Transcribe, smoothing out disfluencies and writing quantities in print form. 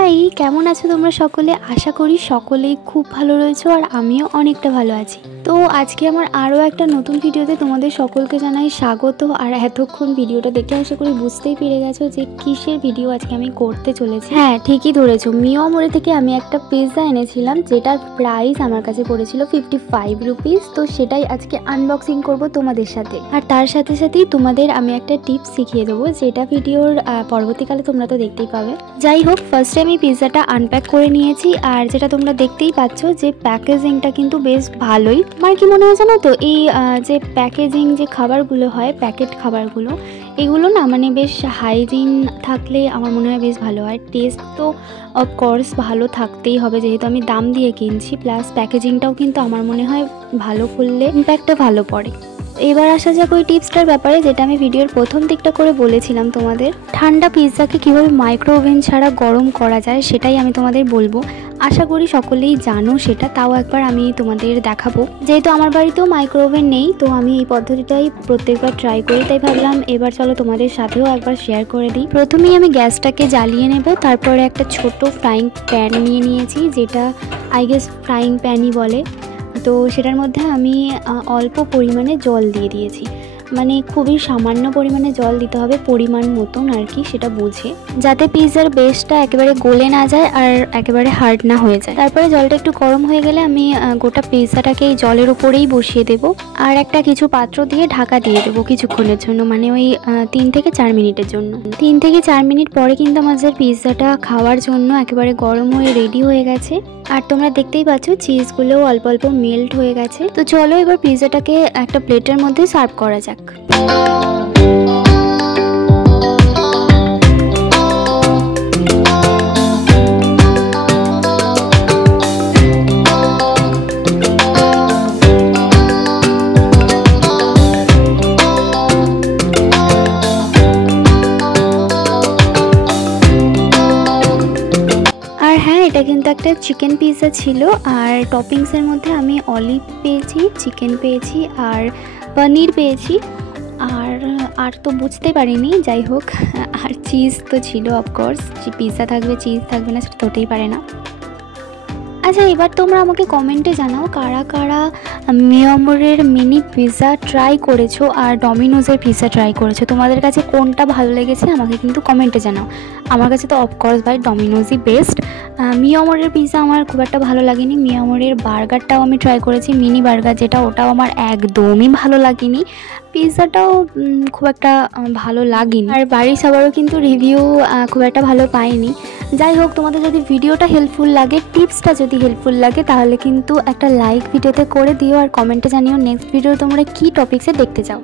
High, কেমন আছো তোমরা সকলে? আশা করি সকলেই খুব ভালো রয়েছো আর আমিও অনেকটা ভালো আছি। তো আজকে আমার আরও একটা নতুন ভিডিওতে তোমাদের সকলকে জানাই স্বাগত। আর এতক্ষণ ভিডিওটা দেখে আশা করি বুঝতেই পেরে গেছো যে কিসের ভিডিও আজকে আমি করতে চলেছি। হ্যাঁ, ঠিকই ধরেছো, মিও মোড়ে থেকে আমি একটা পিৎজা এনেছিলাম যেটার প্রাইস আমার কাছে পড়েছিল 55 রুপিস। তো সেটাই আজকে আনবক্সিং করব তোমাদের সাথে। আর তার সাথে সাথেই তোমাদের আমি একটা টিপস শিখিয়ে দেবো, যেটা ভিডিওর পরবর্তীকালে তোমরা তো দেখতেই পাবে। যাই হোক, ফার্স্টে আমি পিৎজাটা আনপ্যাক করে নিয়েছি। আর যেটা তোমরা দেখতেই পাচ্ছ যে প্যাকেজিংটা কিন্তু বেশ ভালোই। আমার কি মনে হয় জানো তো, এই যে প্যাকেজিং যে খাবারগুলো হয়, প্যাকেট খাবারগুলো, এগুলো না মানে বেশ হাইজিন থাকলে আমার মনে হয় বেশ ভালো হয়। টেস্ট তো অফকোর্স ভালো থাকতেই হবে, যেহেতু আমি দাম দিয়ে কিনছি, প্লাস প্যাকেজিংটাও কিন্তু আমার মনে হয় ভালো করলে ইম্প্যাক্টটা ভালো পড়ে। এবার আসা যাক ওই টিপসটার ব্যাপারে, যেটা আমি ভিডিওর প্রথম দিকটা করে বলেছিলাম তোমাদের। ঠান্ডা পিৎজাকে কীভাবে মাইক্রো ওভেন ছাড়া গরম করা যায় সেটাই আমি তোমাদের বলবো। আশা করি সকলেই জানো সেটা, তাও একবার আমি তোমাদের দেখাবো। যেহেতু আমার বাড়িতেও মাইক্রো ওভেন নেই, তো আমি এই পদ্ধতিটাই প্রত্যেকবার ট্রাই করি, তাই ভাবলাম এবার চলো তোমাদের সাথেও একবার শেয়ার করে দিই। প্রথমেই আমি গ্যাসটাকে জ্বালিয়ে নেব, তারপরে একটা ছোট ফ্রাইং প্যান নিয়ে নিয়েছি, যেটা আই গেস ফ্রাইং প্যানই বলে। তো সেটার মধ্যে আমি অল্প পরিমাণে জল দিয়ে দিয়েছি, মানে খুবই সামান্য পরিমাণে জল দিতে হবে, পরিমাণ মতন আর কি, সেটা বুঝে, যাতে পিৎজার বেসটা একেবারে গলে না যায় আর একেবারে হার্ড না হয়ে যায়। তারপরে জলটা একটু গরম হয়ে গেলে আমি গোটা পিৎজাটাকে এই জলের উপরেই বসিয়ে দেব, আর একটা কিছু পাত্র দিয়ে ঢাকা দিয়ে দেবো কিছুক্ষণের জন্য, মানে ওই 3 থেকে 4 মিনিটের জন্য। 3 থেকে 4 মিনিট পরে কিন্তু আমাদের পিৎজাটা খাওয়ার জন্য একেবারে গরম হয়ে রেডি হয়ে গেছে। আর তোমরা দেখতেই পাচ্ছ চিজগুলোও অল্প অল্প মেল্ট হয়ে গেছে। তো চলো এবার পিৎজাটাকে একটা প্লেটের মধ্যে সার্ভ করা যাক। আর হ্যাঁ, এটা কিন্তু একটা চিকেন পিৎজা ছিল। আর টপিংসের মধ্যে আমি অলিভ পেয়েছি, চিকেন পেয়েছি, আর পনির পেয়েছি, আর তো বুঝতে পারিনি। যাই হোক, আর চিজ তো ছিল অফকোর্স, পিৎজা থাকবে চিজ থাকবে না সেটা তো হতেই পারে না। আচ্ছা, এবার তোমরা আমাকে কমেন্টে জানাও কারা কারা মিও মোড়ের মিনি পিৎজা ট্রাই করেছো আর ডমিনোজের পিৎজা ট্রাই করেছো। তোমাদের কাছে কোনটা ভালো লেগেছে আমাকে কিন্তু কমেন্টে জানাও। আমার কাছে তো অফকোর্স ভাই ডমিনোজই বেস্ট। মিও মোড়ের পিৎজা আমার খুব একটা ভালো লাগেনি। মিও মোড়ের বার্গারটাও আমি ট্রাই করেছি, মিনি বার্গার যেটা, ওটাও আমার একদমই ভালো লাগেনি। পিৎজাটাও খুব একটা ভালো লাগেনি। আর বাড়ির সবারও কিন্তু রিভিউ খুব একটা ভালো পাইনি। যাই হোক, তোমাদের যদি ভিডিওটা হেল্পফুল লাগে, টিপসটা যদি হেল্পফুল লাগে, তাহলে কিন্তু একটা লাইক ভিডিওতে করে দিও, আর কমেন্টে জানিও নেক্সট ভিডিও তোমরা কী টপিক্সে দেখতে চাও।